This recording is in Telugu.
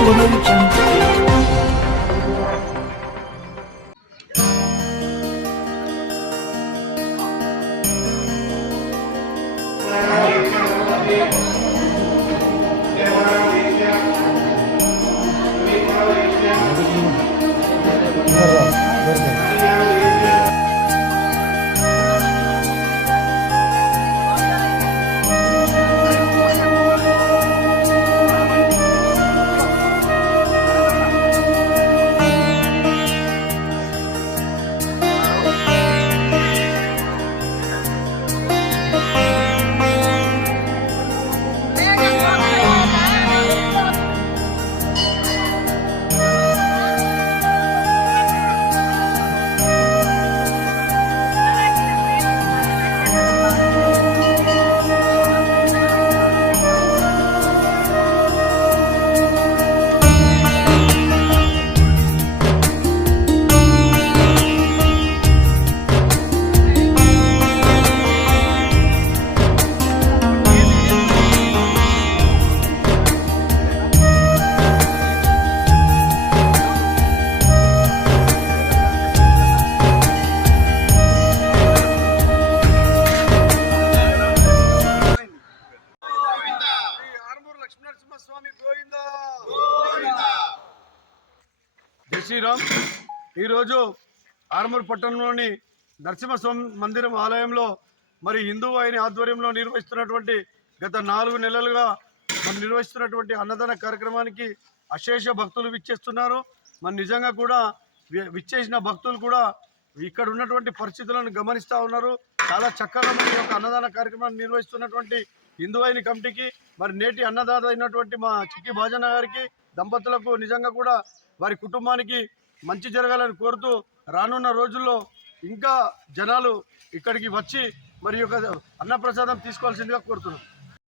Audio Jungle. జై శ్రీరామ్. ఈరోజు ఆర్మూర్ పట్టణంలోని నరసింహస్వామి మందిరం ఆలయంలో మరి హిందూ వాహిని ఆధ్వర్యంలో నిర్వహిస్తున్నటువంటి గత 4 నెలలుగా మరి నిర్వహిస్తున్నటువంటి అన్నదాన కార్యక్రమానికి అశేష భక్తులు విచ్చేస్తున్నారు. మరి నిజంగా కూడా విచ్చేసిన భక్తులు కూడా ఇక్కడ ఉన్నటువంటి పరిస్థితులను గమనిస్తూ ఉన్నారు. చాలా చక్కగా మరి యొక్క అన్నదాన కార్యక్రమాన్ని నిర్వహిస్తున్నటువంటి హిందూ వాహిని కమిటీకి మరి నేటి అన్నదాత అయినటువంటి మా చిక్కి భాజన్న గారికి దంపతులకు నిజంగా కూడా వారి కుటుంబానికి మంచి జరగాలని కోరుతూ రానున్న రోజుల్లో ఇంకా జనాలు ఇక్కడికి వచ్చి మరి యొక్క అన్నప్రసాదం తీసుకోవాల్సిందిగా కోరుతున్నాం.